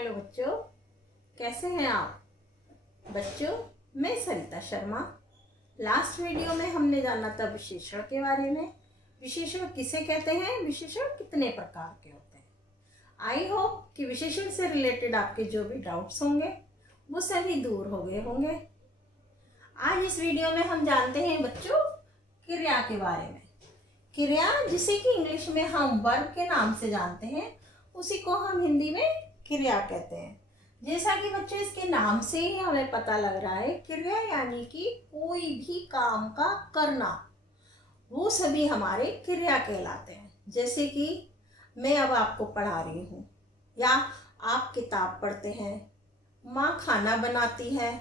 Hello बच्चों, कैसे हैं आप? बच्चों, मैं सरिता शर्मा। लास्ट वीडियो में हमने जाना था विशेषण के बारे में। विशेषण किसे कहते हैं, विशेषण कितने प्रकार के होते हैं। आई होप कि विशेषण से रिलेटेड आपके जो भी डाउट्स होंगे वो सभी दूर हो गए होंगे। आज इस वीडियो में हम जानते हैं बच्चों क्रिया के बारे में। क्रिया, जिसे कि इंग्लिश में हम वर्ब के नाम से जानते हैं, उसी को हम हिंदी में क्रिया कहते हैं। जैसा कि बच्चों इसके नाम से ही हमें पता लग रहा है, क्रिया यानी कि कोई भी काम का करना, वो सभी हमारे क्रिया कहलाते हैं। जैसे कि मैं अब आपको पढ़ा रही हूँ, या आप किताब पढ़ते हैं, माँ खाना बनाती है,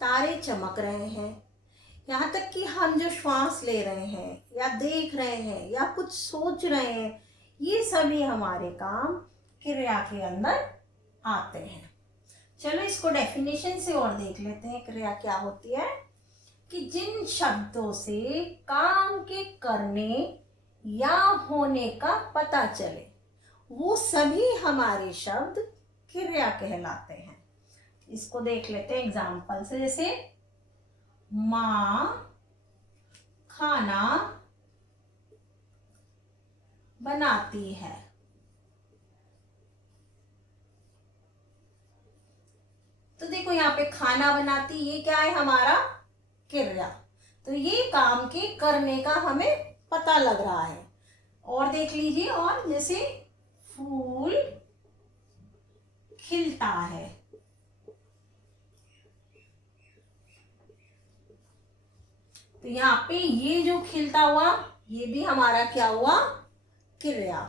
तारे चमक रहे हैं, यहाँ तक कि हम जो श्वास ले रहे हैं या देख रहे हैं या कुछ सोच रहे हैं, ये सभी हमारे काम क्रिया के अंदर आते हैं। चलो इसको डेफिनेशन से और देख लेते हैं। क्रिया क्या होती है कि जिन शब्दों से काम के करने या होने का पता चले, वो सभी हमारे शब्द क्रिया कहलाते हैं। इसको देख लेते हैं एग्जाम्पल से। जैसे माँ खाना बनाती है, तो देखो यहाँ पे खाना बनाती, ये क्या है, हमारा क्रिया। तो ये काम के करने का हमें पता लग रहा है। और देख लीजिए, और जैसे फूल खिलता है, तो यहाँ पे ये जो खिलता हुआ, ये भी हमारा क्या हुआ, क्रिया।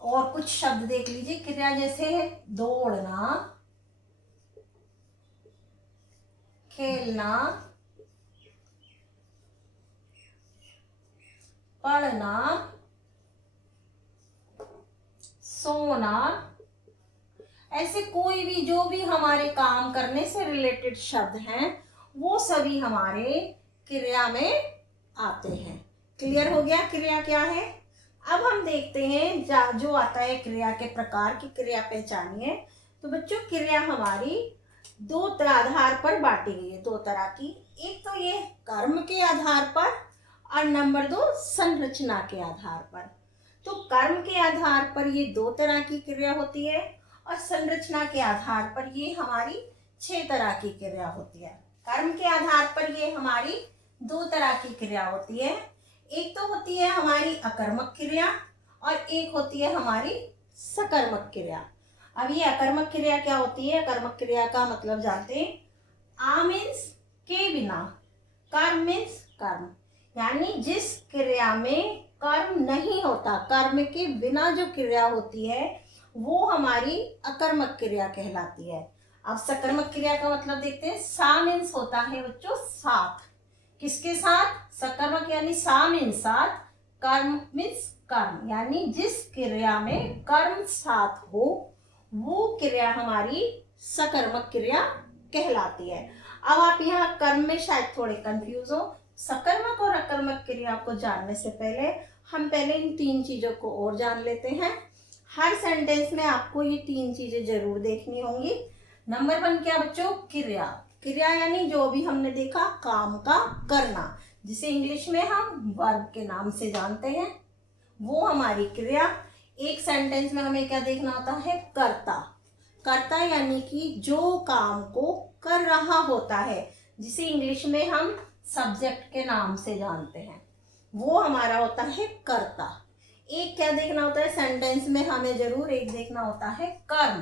और कुछ शब्द देख लीजिए क्रिया, जैसे दौड़ना, खेलना, पढ़ना, सोना, ऐसे कोई भी जो भी हमारे काम करने से रिलेटेड शब्द हैं, वो सभी हमारे क्रिया में आते हैं। क्लियर हो गया क्रिया क्या है? अब हम देखते हैं जो आता है क्रिया के प्रकार की क्रिया पहचानिए। तो बच्चों, क्रिया हमारी दो आधार पर बांटी गई है, दो तरह की। एक तो ये कर्म के आधार पर, और नंबर 2 संरचना के आधार पर। तो कर्म के आधार पर ये 2 तरह की क्रिया होती है, और संरचना के आधार पर ये हमारी 6 तरह की क्रिया होती है। कर्म के आधार पर ये हमारी 2 तरह की क्रिया होती है। एक तो होती है हमारी अकर्मक क्रिया, और एक होती है हमारी सकर्मक क्रिया। अब ये अकर्मक क्रिया क्या होती है? अकर्मक क्रिया का मतलब जानते हैं। आ मीन्स के बिना, कर्म मीन्स कर्म, यानी जिस क्रिया में कर्म नहीं होता, कर्म के बिना जो क्रिया होती है, वो हमारी अकर्मक क्रिया कहलाती है। अब सकर्मक क्रिया का मतलब देखते हैं। सा मीन्स होता है बच्चों साथ। किसके साथ? सकर्मक यानी सा मीन्स साथ, कर्म मीन्स कर्म, यानी जिस क्रिया में कर्म साथ हो, वो क्रिया हमारी सकर्मक क्रिया कहलाती है। अब आप यहाँ कर्म में शायद थोड़े कंफ्यूज हो। सकर्मक और अकर्मक क्रिया को जानने से पहले हम पहले इन 3 चीजों को और जान लेते हैं। हर सेंटेंस में आपको ये 3 चीजें जरूर देखनी होंगी। नंबर 1 क्या बच्चों? क्रिया। क्रिया यानी जो भी हमने देखा, काम का करना, जिसे इंग्लिश में हम वर्ब के नाम से जानते हैं, वो हमारी क्रिया। एक सेंटेंस में हमें क्या देखना होता है? कर्ता। कर्ता यानी कि जो काम को कर रहा होता है, जिसे इंग्लिश में हम सब्जेक्ट के नाम से जानते हैं, वो हमारा होता है कर्ता। एक क्या देखना होता है सेंटेंस में? हमें जरूर एक देखना होता है कर्म।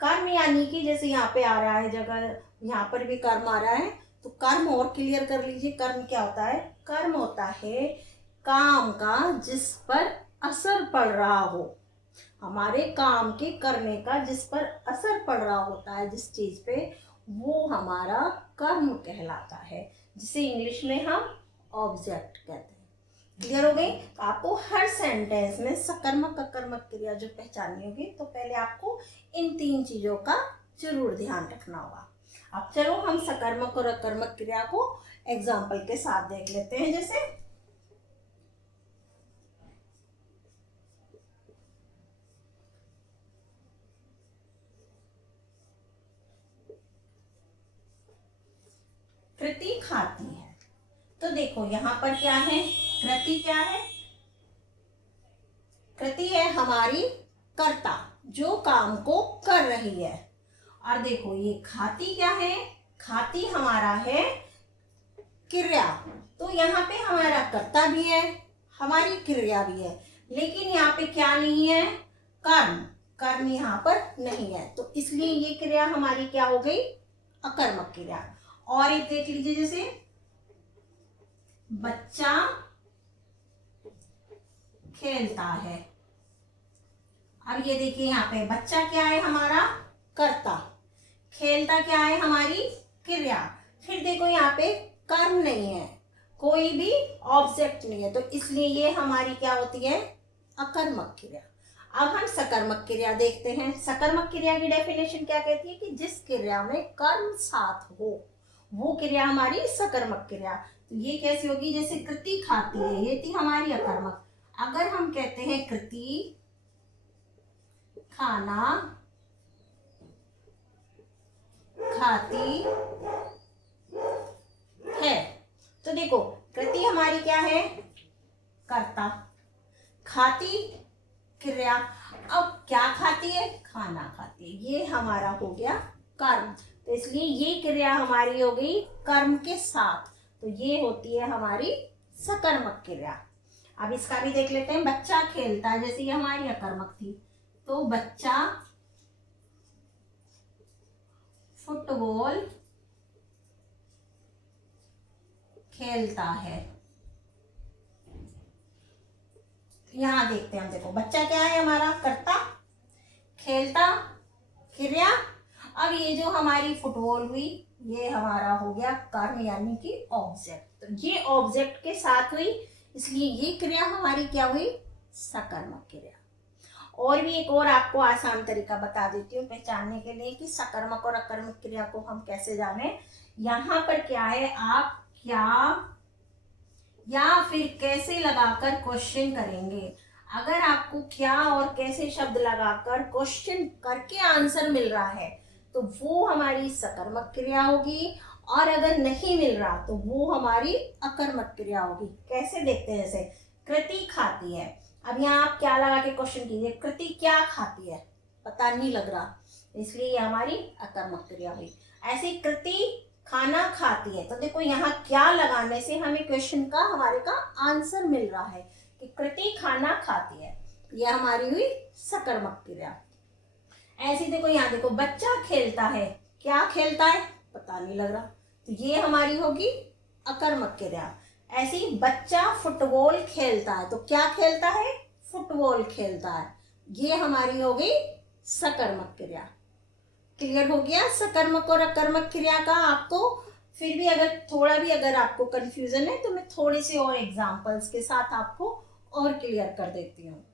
कर्म यानी कि जैसे यहाँ पे आ रहा है जगह, यहाँ पर भी कर्म आ रहा है, तो कर्म और क्लियर कर लीजिए। कर्म क्या होता है? कर्म होता है काम का जिस पर असर पड़ रहा हो, हमारे काम के करने का जिस पर असर पड़ रहा होता है, जिस चीज पे, वो हमारा कर्म कहलाता है, जिसे इंग्लिश में हम ऑब्जेक्ट कहते हैं। क्लियर हो गई? तो आपको हर सेंटेंस में सकर्मक अकर्मक क्रिया जो पहचाननी होगी, तो पहले आपको इन 3 चीजों का जरूर ध्यान रखना होगा। अब चलो हम सकर्मक और अकर्मक क्रिया को एग्जाम्पल के साथ देख लेते हैं। जैसे खाती है। तो देखो यहाँ पर क्या है, कृति क्या है, कृति है हमारी कर्ता जो काम को कर रही है। और देखो ये खाती क्या है, खाती हमारा है क्रिया। तो यहाँ पे हमारा कर्ता भी है, हमारी क्रिया भी है, लेकिन यहाँ पे क्या नहीं है, कर्म, कर्म यहाँ पर नहीं है। तो इसलिए ये क्रिया हमारी क्या हो गई, अकर्मक क्रिया। और एक देख लीजिए, जैसे बच्चा खेलता है। अब ये देखिए यहाँ पे बच्चा क्या है हमारा कर्ता, खेलता क्या है हमारी क्रिया। फिर देखो यहाँ पे कर्म नहीं है, कोई भी ऑब्जेक्ट नहीं है, तो इसलिए ये हमारी क्या होती है, अकर्मक क्रिया। अब हम सकर्मक क्रिया देखते हैं। सकर्मक क्रिया की डेफिनेशन क्या कहती है कि जिस क्रिया में कर्म साथ हो वो क्रिया हमारी सकर्मक क्रिया। तो ये कैसी होगी, जैसे कृति खाती है, ये थी हमारी अकर्मक। अगर हम कहते हैं कृति खाना खाती है, तो देखो कृति हमारी क्या है, कर्ता, खाती क्रिया। अब क्या खाती है, खाना खाती है, ये हमारा हो गया कर्म। तो इसलिए ये क्रिया हमारी हो गई कर्म के साथ, तो ये होती है हमारी सकर्मक क्रिया। अब इसका भी देख लेते हैं, बच्चा खेलता है, जैसे ये हमारी अकर्मक थी, तो बच्चा फुटबॉल खेलता है। यहां देखते हैं हम, देखो बच्चा क्या है हमारा कर्ता, खेलता क्रिया। अब ये जो हमारी फुटबॉल हुई ये हमारा हो गया कर्म यानी कि ऑब्जेक्ट। तो ये ऑब्जेक्ट के साथ हुई, इसलिए ये क्रिया हमारी क्या हुई, सकर्मक क्रिया। और भी एक और आपको आसान तरीका बता देती हूँ पहचानने के लिए कि सकर्मक और अकर्मक क्रिया को हम कैसे जाने। यहाँ पर क्या है, आप क्या या फिर कैसे लगाकर क्वेश्चन करेंगे। अगर आपको क्या और कैसे शब्द लगाकर क्वेश्चन करके आंसर मिल रहा है तो वो हमारी सकर्मक क्रिया होगी, और अगर नहीं मिल रहा तो वो हमारी अकर्मक क्रिया होगी। कैसे देखते हैं, जैसे कृति खाती है, अब यहाँ आप क्या लगा के क्वेश्चन कीजिए, कृति क्या खाती है, पता नहीं लग रहा, इसलिए ये हमारी अकर्मक क्रिया हुई। ऐसे कृति खाना खाती है, तो देखो यहाँ क्या लगाने से हमें क्वेश्चन का हमारे का आंसर मिल रहा है कि कृति खाना खाती है, यह हमारी हुई सकर्मक क्रिया। ऐसे देखो यहाँ देखो बच्चा खेलता है, क्या खेलता है पता नहीं लग रहा, तो ये हमारी होगी अकर्मक क्रिया। ऐसे ही बच्चा फुटबॉल खेलता है, तो क्या खेलता है, फुटबॉल खेलता है, ये हमारी हो गई सकर्मक क्रिया। क्लियर हो गया सकर्मक और अकर्मक क्रिया का आपको। फिर भी अगर थोड़ा भी अगर आपको कंफ्यूजन है तो मैं थोड़ी सी और एग्जांपल्स के साथ आपको और क्लियर कर देती हूँ।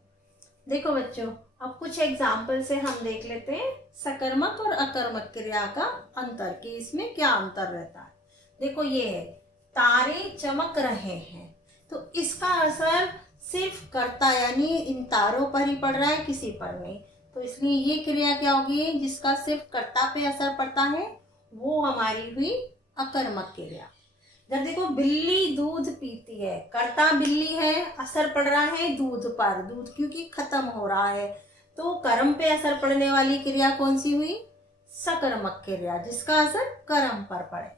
देखो बच्चों, अब कुछ एग्जाम्पल से हम देख लेते हैं सकर्मक और अकर्मक क्रिया का अंतर, कि इसमें क्या अंतर रहता है। देखो ये है, तारे चमक रहे हैं, तो इसका असर सिर्फ कर्ता यानी इन तारों पर ही पड़ रहा है, किसी पर नहीं। तो इसलिए ये क्रिया क्या होगी, जिसका सिर्फ कर्ता पे असर पड़ता है वो हमारी हुई अकर्मक क्रिया। जब देखो बिल्ली दूध पीती है, कर्ता बिल्ली है, असर पड़ रहा है दूध पर, दूध क्योंकि खत्म हो रहा है, तो कर्म पे असर पड़ने वाली क्रिया कौन सी हुई, सकर्मक क्रिया, जिसका असर कर्म पर पड़े।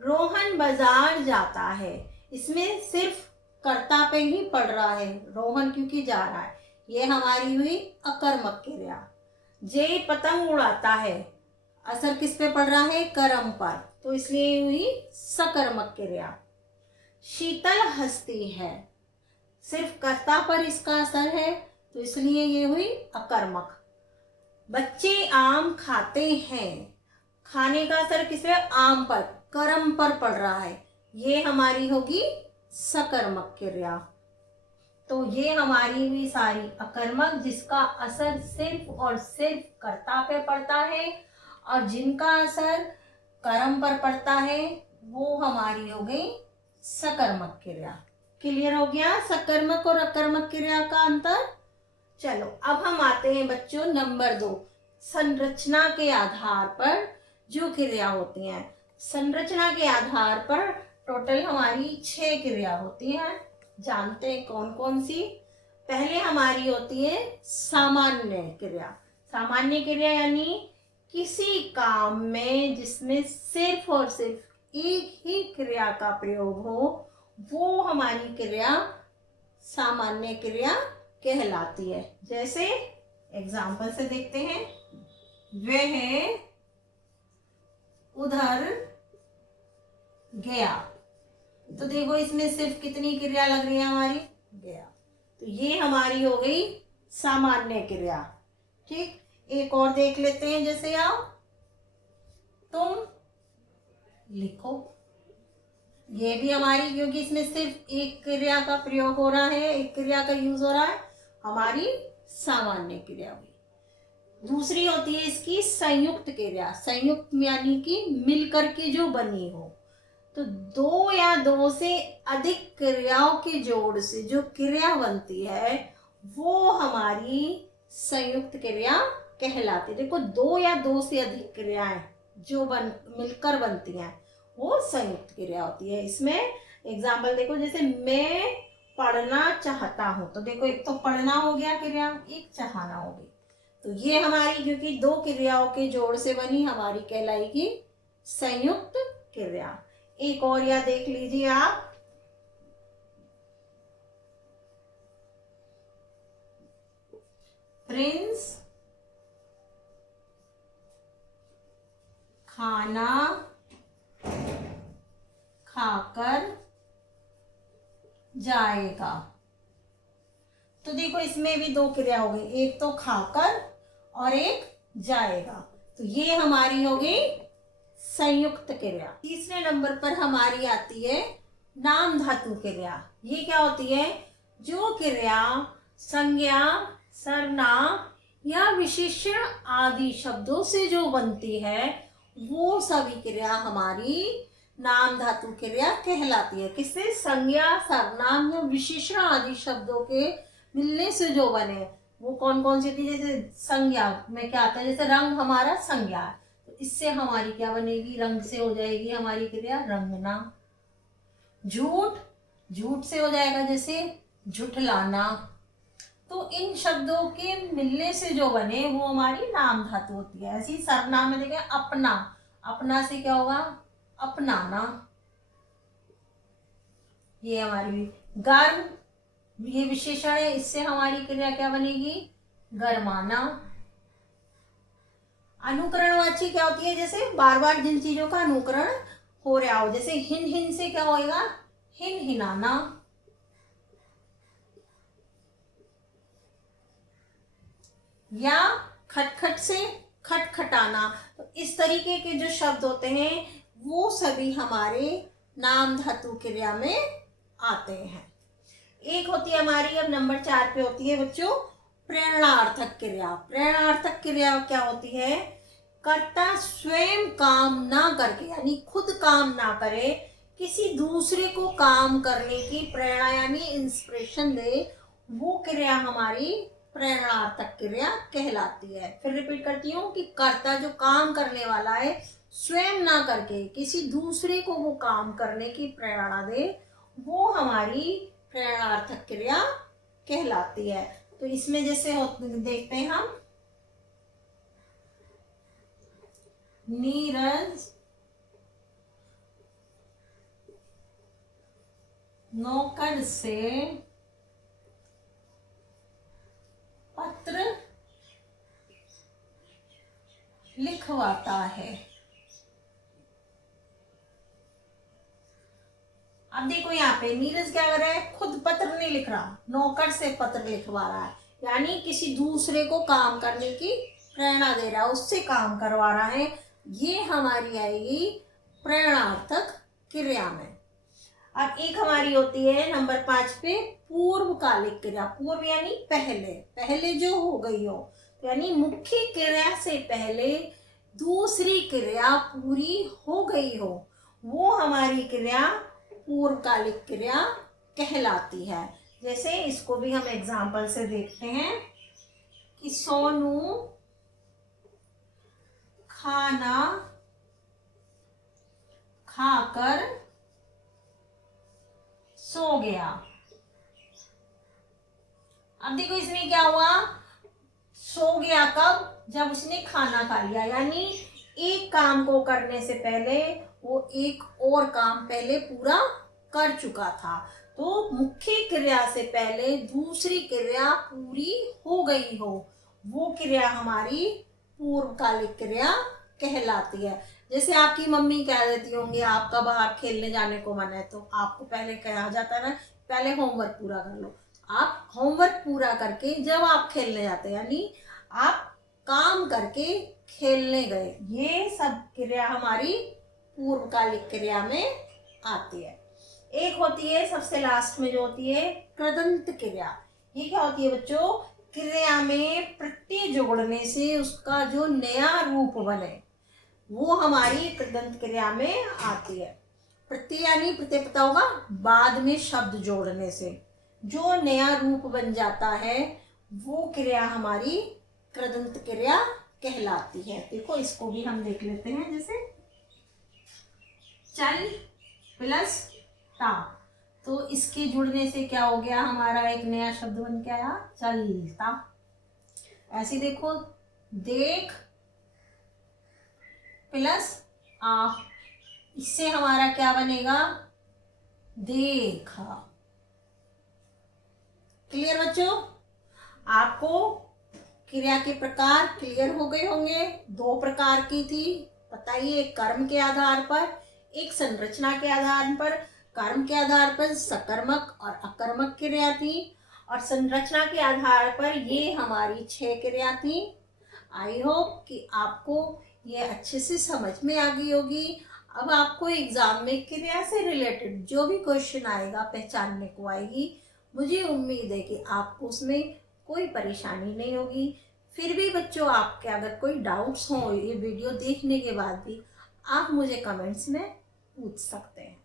रोहन बाजार जाता है, इसमें सिर्फ कर्ता पे ही पड़ रहा है, रोहन क्योंकि जा रहा है, ये हमारी हुई अकर्मक क्रिया। जय पतंग उड़ाता है, असर किस पे पड़ रहा है, कर्म पर, तो इसलिए हुई सकर्मक क्रिया। शीतल हंसती है, सिर्फ कर्ता पर इसका असर है, तो इसलिए ये हुई अकर्मक। बच्चे आम खाते हैं, खाने का असर किस पे, आम पर, कर्म पर पड़ रहा है, ये हमारी होगी सकर्मक क्रिया। तो ये हमारी हुई सारी अकर्मक, जिसका असर सिर्फ और सिर्फ कर्ता पे पड़ता है, और जिनका असर कर्म पर पड़ता है वो हमारी हो गई सकर्मक क्रिया। क्लियर हो गया सकर्मक और अकर्मक क्रिया का अंतर। चलो अब हम आते हैं बच्चों नंबर 2, संरचना के आधार पर जो क्रिया होती हैं। संरचना के आधार पर टोटल हमारी 6 क्रिया होती हैं। जानते हैं कौन कौन सी। पहले हमारी होती है सामान्य क्रिया। सामान्य क्रिया यानी किसी काम में जिसमें सिर्फ और सिर्फ एक ही क्रिया का प्रयोग हो, वो हमारी क्रिया सामान्य क्रिया कहलाती है। जैसे एग्जाम्पल से देखते हैं, वह उधर गया। तो देखो इसमें सिर्फ कितनी क्रिया लग रही है हमारी, गया। तो ये हमारी हो गई सामान्य क्रिया। ठीक, एक और देख लेते हैं। जैसे आओ, तुम लिखो। ये भी हमारी, क्योंकि इसमें सिर्फ एक क्रिया का प्रयोग हो रहा है, एक क्रिया का यूज हो रहा है, हमारी सामान्य क्रिया हुई। दूसरी होती है इसकी संयुक्त क्रिया। संयुक्त यानी कि मिलकर के जो बनी हो। तो दो या दो से अधिक क्रियाओं के जोड़ से जो क्रिया बनती है, वो हमारी संयुक्त क्रिया कहलाती है। देखो, दो या दो से अधिक क्रियाएं जो मिलकर बनती हैं, वो संयुक्त क्रिया होती है। इसमें एग्जाम्पल देखो, जैसे मैं पढ़ना चाहता हूँ। तो देखो, एक तो पढ़ना हो गया क्रिया, एक चाहना हो गई। तो ये हमारी, क्योंकि दो क्रियाओं के जोड़ से बनी, हमारी कहलाएगी संयुक्त क्रिया। एक और या देख लीजिए आप, प्रिंस खाना खाकर जाएगा। तो देखो, इसमें भी दो क्रिया हो गई, एक तो खाकर और एक जाएगा। तो ये हमारी हो गई संयुक्त क्रिया। तीसरे नंबर पर हमारी आती है नाम धातु क्रिया। ये क्या होती है? जो क्रिया संज्ञा, सर्वनाम या विशेषण आदि शब्दों से जो बनती है, वो सभी क्रिया हमारी नाम धातु क्रिया कहलाती है। किससे? संज्ञा, सर्वनाम या विशेषण आदि शब्दों के मिलने से जो बने, वो कौन कौन सी थी? जैसे संज्ञा में क्या आता है? जैसे रंग हमारा संज्ञा है, तो इससे हमारी क्या बनेगी? रंग से हो जाएगी हमारी क्रिया रंगना। झूठ, झूठ से हो जाएगा जैसे झुठलाना। तो इन शब्दों के मिलने से जो बने, वो हमारी नाम धातु होती है। ऐसी सर्वनाम में देखें, अपना, अपना से क्या होगा? अपनाना। ये हमारी गर्म, ये विशेषण है, इससे हमारी क्रिया क्या बनेगी? गरमाना। अनुकरणवाची क्या होती है? जैसे बार बार जिन चीजों का अनुकरण हो रहा हो, जैसे हिन हिन से क्या होएगा? हिन हिनाना। या खटखट से खटखटाना। तो इस तरीके के जो शब्द होते हैं, वो सभी हमारे नाम धातु क्रिया में आते हैं। एक होती है हमारी, अब नंबर 4 पे होती है बच्चों, प्रेरणार्थक क्रिया। प्रेरणार्थक क्रिया क्या होती है? कर्ता स्वयं काम ना करके, यानी खुद काम ना करे, किसी दूसरे को काम करने की प्रेरणा यानी इंस्पिरेशन दे, वो क्रिया हमारी प्रेरणार्थक क्रिया कहलाती है। फिर रिपीट करती हूँ कि कर्ता जो काम करने वाला है, स्वयं ना करके किसी दूसरे को वो काम करने की प्रेरणा दे, वो हमारी प्रेरणार्थक क्रिया कहलाती है। तो इसमें जैसे देखते हैं हम, नीरज नौकर से पत्र लिखवाता है। अब देखो यहाँ पे नीरज क्या कर रहा है? खुद पत्र नहीं लिख रहा, नौकर से पत्र लिखवा रहा है, यानी किसी दूसरे को काम करने की प्रेरणा दे रहा है, उससे काम करवा रहा है। ये हमारी आएगी प्रेरणार्थक क्रिया में। अब एक हमारी होती है नंबर 5 पे, पूर्वकालिक क्रिया। पूर्व यानी पहले, पहले जो हो गई हो, यानी मुख्य क्रिया से पहले दूसरी क्रिया पूरी हो गई हो, वो हमारी क्रिया पूर्वकालिक क्रिया कहलाती है। जैसे इसको भी हम एग्जाम्पल से देखते हैं कि सोनू खाना खाकर सो गया। अब देखो इसमें क्या हुआ, सो गया कब, जब उसने खाना खा लिया, यानी एक काम को करने से पहले वो एक और काम पहले पूरा कर चुका था। तो मुख्य क्रिया से पहले दूसरी क्रिया पूरी हो गई हो, वो क्रिया हमारी पूर्वकालिक क्रिया कहलाती है। जैसे आपकी मम्मी कह देती होंगी आपका बाहर खेलने जाने को मन है, तो आपको पहले कहा जाता है ना, पहले होमवर्क पूरा कर लो। आप होमवर्क पूरा करके जब आप खेलने जाते हैं, यानी आप काम करके खेलने गए, ये सब क्रिया हमारी पूर्वकालिक क्रिया में आती है। एक होती है सबसे लास्ट में जो होती है कृदंत क्रिया। ये क्या होती है बच्चों, क्रिया में प्रत्यय जोड़ने से उसका जो नया रूप बने, वो हमारी कृदंत क्रिया में आती है। प्रत्यय यानी प्रत्यय पता होगा, बाद में शब्द जोड़ने से जो नया रूप बन जाता है, वो क्रिया हमारी कृदंत क्रिया कहलाती है। देखो इसको भी हम देख लेते हैं, जैसे चल प्लस ता, तो इसके जुड़ने से क्या हो गया, हमारा एक नया शब्द बन के आया चलता। ऐसे देखो, देख प्लस आ, इससे हमारा क्या बनेगा, देखा। क्लियर बच्चों, आपको क्रिया के प्रकार क्लियर हो गए होंगे। दो प्रकार की थी, बताइए, एक कर्म के आधार पर, एक संरचना के आधार पर। कर्म के आधार पर सकर्मक और अकर्मक क्रिया थी, और संरचना के आधार पर ये हमारी 6 क्रिया थी। आई होप कि आपको ये अच्छे से समझ में आ गई होगी। अब आपको एग्जाम में क्रिया से रिलेटेड जो भी क्वेश्चन आएगा पहचानने को आएगी। मुझे उम्मीद है कि आपको उसमें कोई परेशानी नहीं होगी। फिर भी बच्चों, आपके अगर कोई डाउट्स हों ये वीडियो देखने के बाद भी, आप मुझे कमेंट्स में पूछ सकते हैं।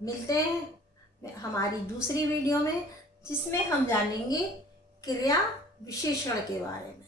मिलते हैं हमारी दूसरी वीडियो में, जिसमें हम जानेंगे क्रिया विशेषण के बारे में।